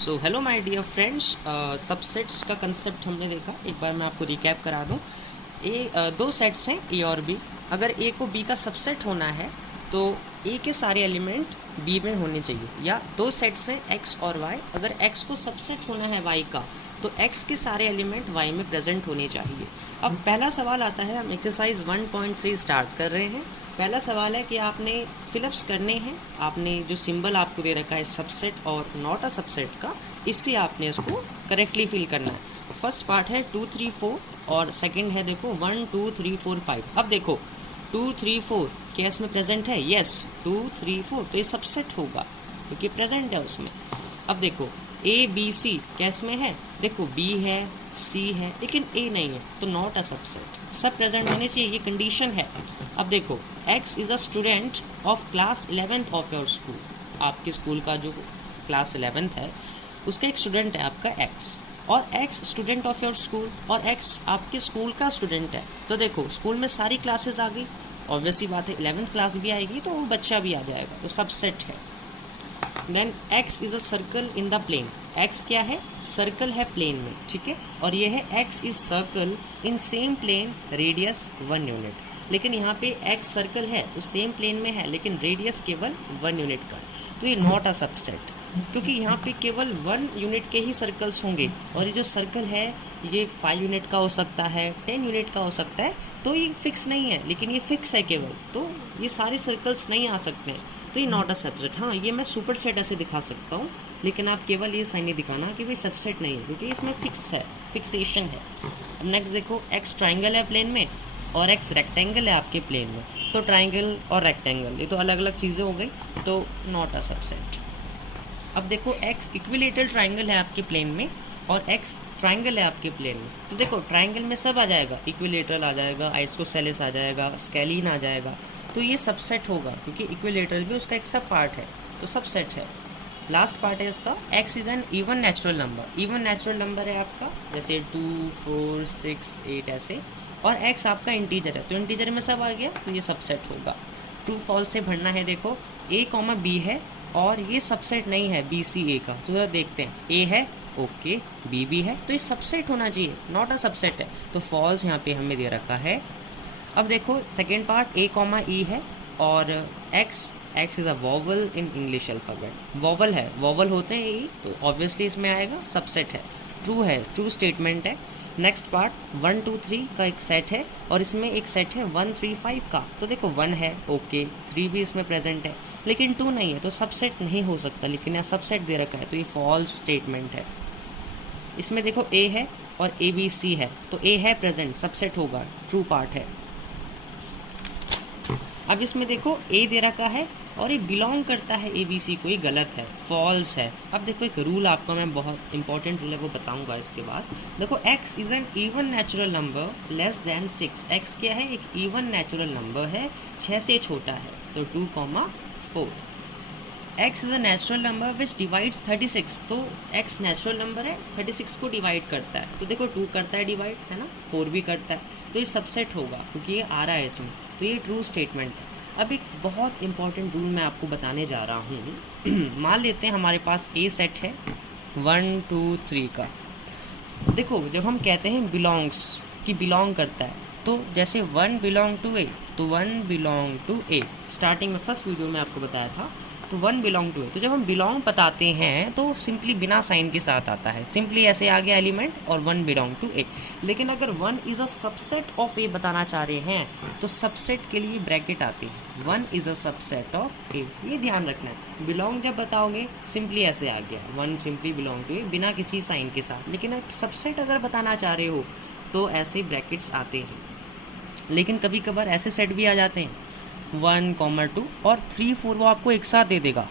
So hello my dear friends, subsets का concept हमने देखा। एक बार मैं आपको रिकैप करा दूं। दो सेट्स हैं ए और बी। अगर ए को बी का सबसेट होना है तो ए के सारे एलिमेंट बी में होने चाहिए। या दो सेट्स हैं एक्स और वाई, अगर एक्स को सबसेट होना है वाई का तो एक्स के सारे एलिमेंट वाई में प्रेजेंट होने चाहिए। अब पहला सवाल आता है, हम एक्सरसाइज 1.3 स्टार्ट कर रहे हैं। पहला सवाल है कि आपने फिलअप्स करने हैं। आपने जो सिंबल आपको दे रखा है सबसेट और नॉट अ सबसेट का, इससे आपने इसको करेक्टली फिल करना है। फर्स्ट पार्ट है 2 3 4 और सेकंड है देखो 1 2 3 4 5। अब देखो 2 3 4 क्या इसमें प्रेजेंट है? यस, 2 3 4 तो ये सबसेट होगा क्योंकि प्रेजेंट है उसमें। अब देखो ए बी सी क्या इसमें है? देखो बी है, सी है, लेकिन ए नहीं है तो नॉट अ सबसेट। सब प्रेजेंट होने चाहिए, ये कंडीशन है। अब देखो x is a student of class 11th of your school. आपके स्कूल का जो क्लास 11th है उसका एक स्टूडेंट है आपका एक्स, और x student of your school और एक्स आपके स्कूल का स्टूडेंट है। तो देखो स्कूल में सारी क्लासेस आ गई, ऑब्वियसली बात है 11th क्लास भी आएगी तो वो बच्चा भी आ जाएगा, तो सबसेट है। Then X is a circle in the plane. X क्या है? सर्कल है प्लेन में, ठीक है। और ये है X is circle in same plane radius 1 unit. लेकिन यहाँ पे एक्स सर्कल है तो सेम प्लेन में है, लेकिन रेडियस केवल 1 यूनिट का, तो ये नॉट अ सबसेट क्योंकि यहाँ पे केवल 1 यूनिट के ही सर्कल्स होंगे। और ये जो सर्कल है ये 5 यूनिट का हो सकता है, 10 यूनिट का हो सकता है, तो ये फिक्स नहीं है। लेकिन ये फिक्स है केवल, तो ये सारे सर्कल्स नहीं आ सकते हैं, तो ये नॉट अ सबसेट। हाँ, ये मैं सुपर सेट ऐसे दिखा सकता हूँ, लेकिन आप केवल ये साइन नहीं दिखाना कि भाई सबसेट नहीं है, क्योंकि इसमें फिक्स है, फिक्सेशन है। अब नेक्स्ट देखो एक्स ट्राइंगल है प्लेन में और एक्स रेक्टेंगल है आपके प्लेन में, तो ट्राइंगल और रेक्टेंगल ये तो अलग अलग चीज़ें हो गई, तो नॉट अ सबसेट। अब देखो एक्स इक्विलेटरल ट्राइंगल है आपके प्लेन में और एक्स ट्राइंगल है आपके प्लेन में, तो देखो ट्राइंगल में सब आ जाएगा, इक्विलेटरल आ जाएगा, आइसोसेलेस आ जाएगा, स्केलिन आ जाएगा, तो ये सबसेट होगा क्योंकि इक्विलेटरल भी उसका एक सब पार्ट है, तो सबसेट है। लास्ट पार्ट है इसका, x is an even natural number. Even natural number है आपका, जैसे 2 4 6 8 ऐसे, और एक्स आपका इंटीजर है तो इंटीजर में सब आ गया, तो ये सबसेट होगा। ट्रू फॉल्स से भरना है। देखो ए कॉमा बी है और ये सबसेट नहीं है बी सी ए का, तो जरा देखते हैं। ए है, ओके, बी भी है, तो ये सबसेट होना चाहिए, नॉट अ सबसेट है, तो फॉल्स यहाँ पे हमें दे रखा है। अब देखो सेकेंड पार्ट ए कॉमा ई है और x is a vowel in English alphabet. Vowel है, वॉवल होते हैं ई, तो ऑब्वियसली इसमें आएगा, सबसेट है, ट्रू है, ट्रू स्टेटमेंट है। नेक्स्ट पार्ट 1 2 3 का एक सेट है और इसमें एक सेट है 1 3 5 का, तो देखो 1 है, ओके, 3 भी इसमें प्रेजेंट है, लेकिन 2 नहीं है, तो सबसेट नहीं हो सकता, लेकिन यहाँ सबसेट दे रखा है, तो ये फॉल्स स्टेटमेंट है। इसमें देखो ए है और ए बी सी है, तो ए है प्रेजेंट, सबसेट होगा, ट्रू पार्ट है। अब इसमें देखो ए दे रखा है और ये बिलोंग करता है ए बी सी को, ये गलत है, फॉल्स है। अब देखो एक रूल आपको मैं बहुत इंपॉर्टेंट रूल है वो बताऊंगा इसके बाद। देखो x is an even natural number less than 6। X क्या है? एक इवन नेचुरल नंबर है, 6 से छोटा है, तो 2 4। X is a natural number which divides 36, तो एक्स नेचुरल नंबर है, 36 को डिवाइड करता है, तो देखो 2 करता है डिवाइड, है ना, 4 भी करता है, तो ये सबसेट होगा क्योंकि ये आ रहा है इसमें, तो ये ट्रू स्टेटमेंट है। अब एक बहुत इंपॉर्टेंट रूल मैं आपको बताने जा रहा हूँ। मान लेते हैं हमारे पास ए सेट है 1 2 3 का। देखो जब हम कहते हैं बिलोंग्स कि बिलोंग करता है, तो जैसे 1 बिलोंग टू ए, तो 1 बिलोंग टू ए, स्टार्टिंग में फर्स्ट वीडियो में आपको बताया था, तो 1 बिलोंग टू ए। तो जब हम बिलोंग बताते हैं तो सिंपली बिना साइन के साथ आता है, सिंपली ऐसे आ गया एलिमेंट और 1 बिलोंग टू ए। लेकिन अगर 1 इज़ अ सबसेट ऑफ ए बताना चाह रहे हैं तो सबसेट के लिए ब्रैकेट आती है, 1 is a subset of A, ये ध्यान रखना है। बिलोंग जब बताओगे सिंपली ऐसे आ गया, 1 सिंपली बिलोंग टू ए बिना किसी साइन के साथ। लेकिन अब सबसेट अगर बताना चाह रहे हो तो ऐसे ब्रैकेट्स आते हैं, लेकिन कभी कभार ऐसे सेट भी आ जाते हैं 1 2 और 3 4 वो आपको एक साथ दे देगा,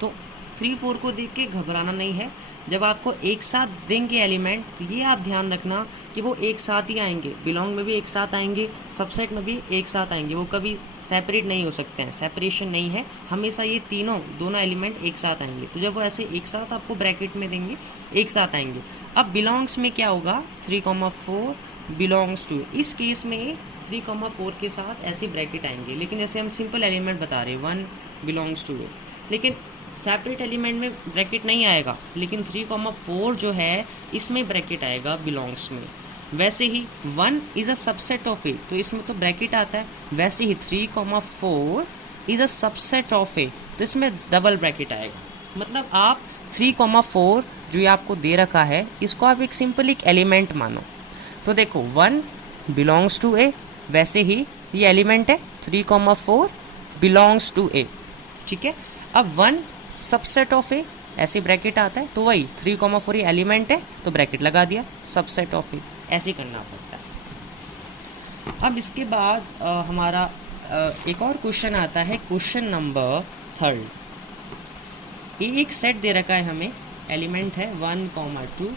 तो 3 4 को देख के घबराना नहीं है। जब आपको एक साथ देंगे एलिमेंट, ये आप ध्यान रखना कि वो एक साथ ही आएंगे, बिलोंग में भी एक साथ आएंगे, सबसेट में भी एक साथ आएंगे, वो कभी सेपरेट नहीं हो सकते हैं, सेपरेशन नहीं है, हमेशा ये दोनों एलिमेंट एक साथ आएंगे। तो जब वो ऐसे एक साथ आपको ब्रैकेट में देंगे एक साथ आएंगे। अब बिलोंग्स में क्या होगा? 3 4 बिलोंग्स टू, इस केस में 3 4 के साथ ऐसे ब्रैकेट आएंगे, लेकिन जैसे हम सिंपल एलिमेंट बता रहे हैं 1 बिलोंग्स टू ए, लेकिन सेपरेट एलिमेंट में ब्रैकेट नहीं आएगा, लेकिन 3,4 जो है इसमें ब्रैकेट आएगा बिलोंग्स में। वैसे ही 1 is a subset of A, तो इसमें तो ब्रैकेट आता है। वैसे ही 3,4 is a subset of A, तो इसमें डबल ब्रैकेट आएगा। मतलब आप 3,4 जो ये आपको दे रखा है इसको आप एक सिंपल एक एलिमेंट मानो। तो देखो 1 बिलोंग्स टू ए, वैसे ही ये एलिमेंट है 3,4 बिलोंग्स टू ए, ठीक है। अब 1 सबसेट ऑफ ए, ऐसे ब्रैकेट आता है, तो वही 3,4 ये एलिमेंट है तो ब्रैकेट लगा दिया, सबसेट ऑफ ए, ऐसे करना पड़ता है। अब इसके बाद हमारा एक और क्वेश्चन आता है, क्वेश्चन नंबर 3। ये एक सेट दे रखा है हमें, एलिमेंट है 1, 2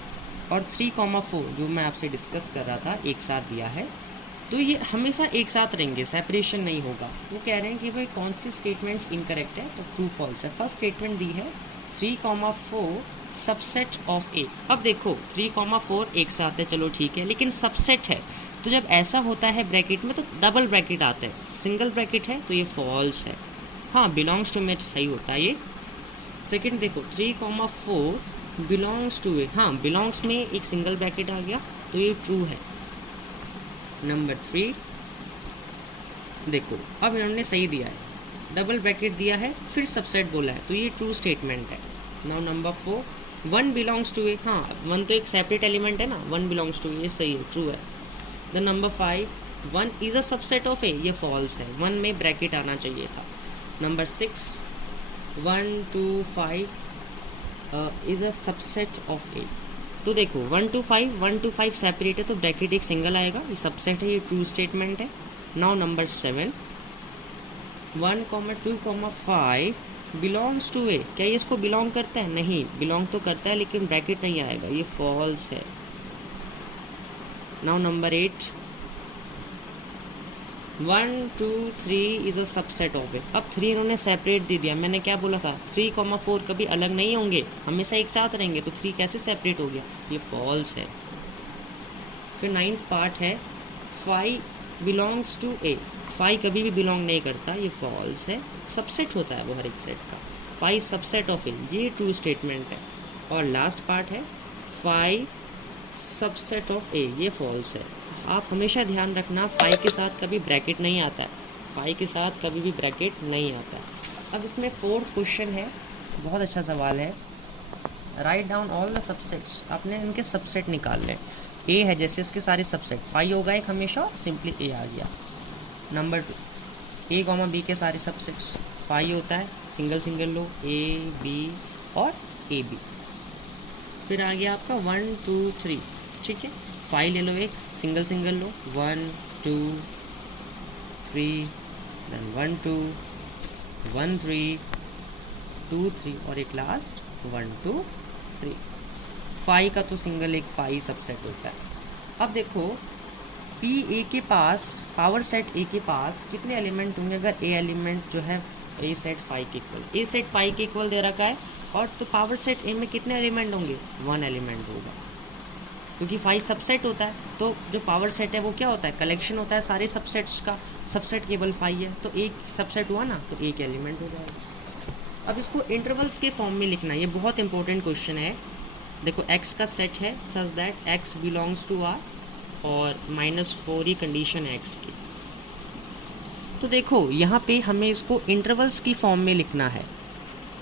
और 3,4 जो मैं आपसे डिस्कस कर रहा था एक साथ दिया है। तो ये हमेशा एक साथ रहेंगे, सेपरेशन नहीं होगा। वो कह रहे हैं कि भाई कौन सी स्टेटमेंट्स इनकरेक्ट है, तो ट्रू फॉल्स है। फर्स्ट स्टेटमेंट दी है 3,4 सबसेट ऑफ ए। अब देखो 3,4 एक साथ है, चलो ठीक है, लेकिन सबसेट है तो जब ऐसा होता है ब्रैकेट में तो डबल ब्रैकेट आता है, सिंगल ब्रैकेट है तो ये फॉल्स है। हाँ, बिलोंग्स टू में सही होता है ये। सेकेंड देखो 3,4 बिलोंग्स टू ए, हाँ बिलोंग्स में एक सिंगल ब्रैकेट आ गया तो ये ट्रू है। नंबर 3 देखो, अब इन्होंने सही दिया है, डबल ब्रैकेट दिया है फिर सबसेट बोला है तो ये ट्रू स्टेटमेंट है। नाउ नंबर 4 1 बिलोंग्स टू ए, हाँ 1 तो एक सेपरेट एलिमेंट है ना, 1 बिलोंग्स टू ए, ये सही है, ट्रू है। The number 5 1 is a subset of A, ये फॉल्स है, 1 में ब्रैकेट आना चाहिए था। Number 6 1 2 5 is a subset of A. तो देखो 1 to 5 सेपरेट है तो ब्रैकेट एक सिंगल आएगा, ये सबसेट है, ये ट्रू स्टेटमेंट है। नाउ नंबर 7 1, 2, 5 बिलोंग्स टू ए, क्या ये इसको बिलोंग करता है? नहीं, बिलोंग तो करता है लेकिन ब्रैकेट नहीं आएगा, ये फॉल्स है। Now number 8 1 2 3 is a subset of A. अब 3 इन्होंने सेपरेट दे दिया, मैंने क्या बोला था 3,4 कभी अलग नहीं होंगे, हमेशा एक साथ रहेंगे, तो 3 कैसे सेपरेट हो गया, ये फॉल्स है। फिर 9th पार्ट है 5 बिलोंग्स टू ए, 5 कभी भी बिलोंग नहीं करता, ये फॉल्स है, सबसेट होता है वो हर एक सेट का, 5 सबसेट ऑफ ए, ये ट्रू स्टेटमेंट है। और लास्ट पार्ट है 5 सबसेट ऑफ ए, ये फॉल्स है। आप हमेशा ध्यान रखना 5 के साथ कभी ब्रैकेट नहीं आता है, 5 के साथ कभी भी ब्रैकेट नहीं आता। अब इसमें 4th क्वेश्चन है, बहुत अच्छा सवाल है, write down all the subsets, आपने इनके सबसेट निकाल लें। ए है जैसे इसके सारे सबसेट 5 होगा एक हमेशा, सिंपली ए आ गया। नंबर 2 ए कॉमा बी के सारे सबसेट्स 5 होता है, सिंगल सिंगल लो, ए बी और ए बी। फिर आ गया आपका 1 2 3, ठीक है, 5 ले लो, एक सिंगल सिंगल लो, 1 2 3, देन 1 2 1 3 2 3 और एक लास्ट 1 2 3। 5 का तो सिंगल एक 5 सबसेट होता है। अब देखो पी ए के पास, पावर सेट ए के पास कितने एलिमेंट होंगे अगर ए एलिमेंट जो है ए सेट 5 के इक्वल, ए सेट 5 के इक्वल दे रखा है, और तो पावर सेट ए में कितने एलिमेंट होंगे, 1 एलिमेंट होगा, क्योंकि 5 सबसेट होता है। तो जो पावर सेट है वो क्या होता है, कलेक्शन होता है सारे सबसेट्स का, सबसेट केवल 5 है तो एक सबसेट हुआ ना तो एक एलिमेंट हो जाएगा। अब इसको इंटरवल्स के फॉर्म में लिखना, ये बहुत इंपॉर्टेंट क्वेश्चन है। देखो x का सेट है such that x belongs to r और -4 ही कंडीशन है x की। तो देखो यहाँ पे हमें इसको इंटरवल्स की फॉर्म में लिखना है।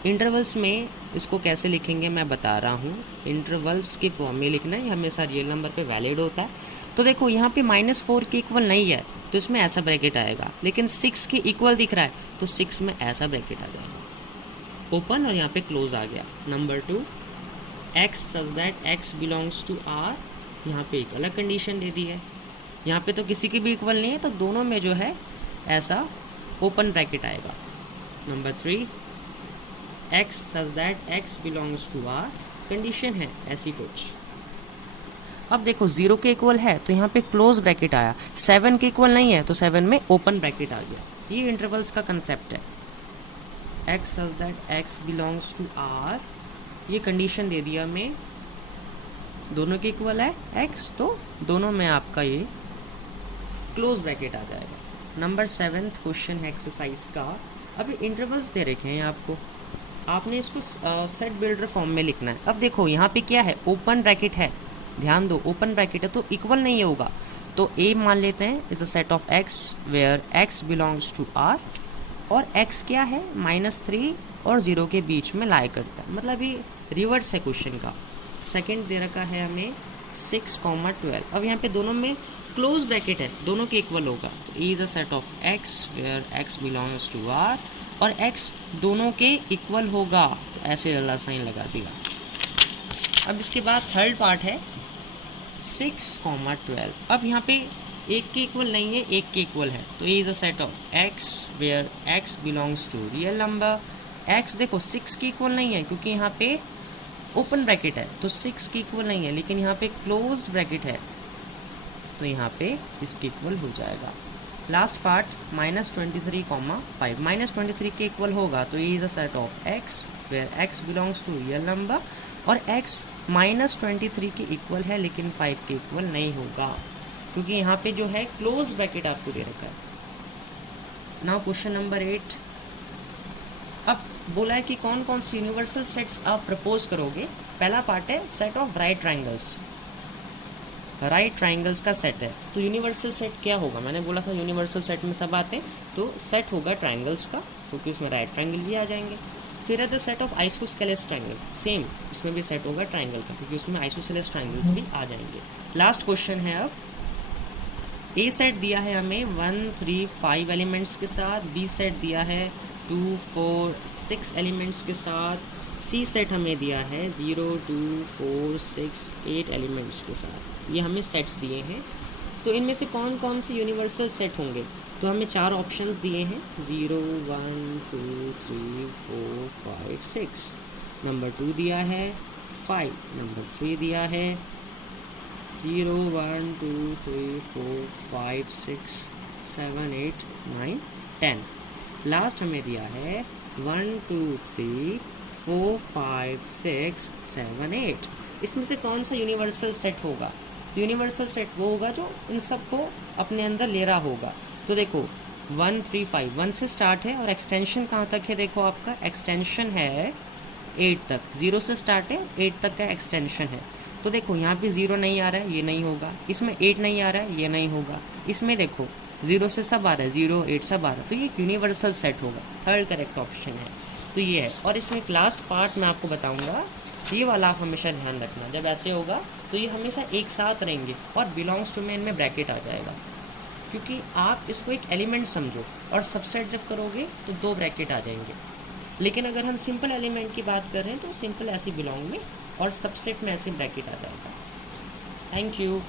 इंटरवल्स में इसको कैसे लिखेंगे मैं बता रहा हूँ, इंटरवल्स के फॉर्म में लिखना है, हमेशा रियल नंबर पे वैलिड होता है। तो देखो यहाँ पे -4 के इक्वल नहीं है तो इसमें ऐसा ब्रैकेट आएगा, लेकिन 6 के इक्वल दिख रहा है तो 6 में ऐसा ब्रैकेट आ जाएगा, ओपन और यहाँ पे क्लोज आ गया। Number 2 x such that x belongs to r, यहाँ पे एक अलग कंडीशन दे दी है, यहाँ पे तो किसी के भी इक्वल नहीं है तो दोनों में जो है ऐसा ओपन ब्रैकेट आएगा। Number 3 x such that x belongs to r, condition है ऐसी कुछ। अब देखो 0 के इक्वल है तो यहाँ पे क्लोज ब्रैकेट आया, 7 के इक्वल नहीं है तो 7 में ओपन ब्रैकेट आ गया। ये इंटरवल्स का कंसेप्ट है। x such that x belongs to r, ये कंडीशन दे दिया मैं, दोनों के इक्वल है x तो दोनों में आपका ये क्लोज ब्रैकेट आ जाएगा। नंबर 7th क्वेश्चन है एक्सरसाइज का। अभी इंटरवल्स दे रखे हैं आपको, आपने इसको सेट बिल्डर फॉर्म में लिखना है। अब देखो यहाँ पे क्या है, ओपन ब्रैकेट है, ध्यान दो ओपन ब्रैकेट है तो इक्वल नहीं होगा, तो ए मान लेते हैं is a set of X where X belongs to R, और एक्स क्या है -3 और 0 के बीच में लाई करता है, मतलब ये रिवर्स है क्वेश्चन का। सेकंड दे रखा है हमें 6,12। अब यहाँ पे दोनों में क्लोज ब्रैकेट है, दोनों के इक्वल होगा, तो A is a set of X where X belongs to R और x दोनों के इक्वल होगा, तो ऐसे वाला साइन लगा दिया। अब इसके बाद थर्ड पार्ट है 6,12। अब यहाँ पे एक के इक्वल नहीं है, एक के इक्वल है, तो ये is a set of x where x belongs to real number. x देखो 6 के इक्वल नहीं है क्योंकि यहाँ पे ओपन ब्रैकेट है, तो 6 के इक्वल नहीं है, लेकिन यहाँ पे क्लोज ब्रैकेट है, तो यहाँ पे इसके इक्वल हो जाएगा। लास्ट पार्ट -23, 5 -23 के इक्वल होगा, तो ये is a set of x where x belongs to real number, और x -23 के इक्वल है लेकिन 5 के इक्वल नहीं होगा क्योंकि यहाँ पे जो है क्लोज ब्रैकेट आपको दे रखा है। Now question number 8। अब बोला है कि कौन कौन सी यूनिवर्सल सेट्स आप प्रपोज करोगे। पहला पार्ट है set of right triangles, right triangles का सेट है, तो यूनिवर्सल सेट क्या होगा, मैंने बोला था यूनिवर्सल सेट में सब आते हैं, तो सेट होगा ट्राइंगल्स का क्योंकि उसमें राइट ट्राइंगल भी आ जाएंगे। फिर है the set of isosceles triangle, same इसमें भी सेट होगा ट्राइंगल का क्योंकि उसमें आइसोस्केलेस ट्राइंगल्स भी आ जाएंगे। लास्ट क्वेश्चन है, अब ए सेट दिया है हमें 1, 3, 5 एलिमेंट्स के साथ, बी सेट दिया है 2, 4, 6 एलिमेंट्स के साथ, सी सेट हमें दिया है 0, 2, 4, 6, 8 एलिमेंट्स के साथ। ये हमें सेट्स दिए हैं, तो इनमें से कौन कौन से यूनिवर्सल सेट होंगे, तो हमें 4 ऑप्शंस दिए हैं 0, 1, 2, 3, 4, 5, 6। नंबर 2 दिया है 5, नंबर 3 दिया है 0, 1, 2, 3, 4, 5, 6, 7, 8, 9, 10। लास्ट हमें दिया है 1, 2, 3, 4, 5, 6, 7, 8। इसमें से कौन सा यूनिवर्सल सेट होगा, तो यूनिवर्सल सेट वो होगा जो इन सबको अपने अंदर ले रहा होगा। तो देखो 1, 3, 5 1 से स्टार्ट है और एक्सटेंशन कहाँ तक है, देखो आपका एक्सटेंशन है 8 तक, 0 से स्टार्ट है 8 तक का एक्सटेंशन है। तो देखो यहाँ पे 0 नहीं आ रहा है, ये नहीं होगा, इसमें 8 नहीं आ रहा है, ये नहीं होगा, इसमें देखो 0 से सब आ रहा है, 0, 8 सब आ रहा है, तो ये यूनिवर्सल सेट होगा, थर्ड करेक्ट ऑप्शन है। तो ये है, और इसमें एक लास्ट पार्ट मैं आपको बताऊंगा, ये वाला आप हमेशा ध्यान रखना, जब ऐसे होगा तो ये हमेशा एक साथ रहेंगे और बिलोंग्स टू में इनमें ब्रैकेट आ जाएगा, क्योंकि आप इसको एक एलिमेंट समझो और सबसेट जब करोगे तो 2 ब्रैकेट आ जाएंगे। लेकिन अगर हम सिंपल एलिमेंट की बात कर रहे हैं तो सिंपल ऐसे बिलोंग में और सबसेट में ऐसे ब्रैकेट आ जाएगा। Thank you.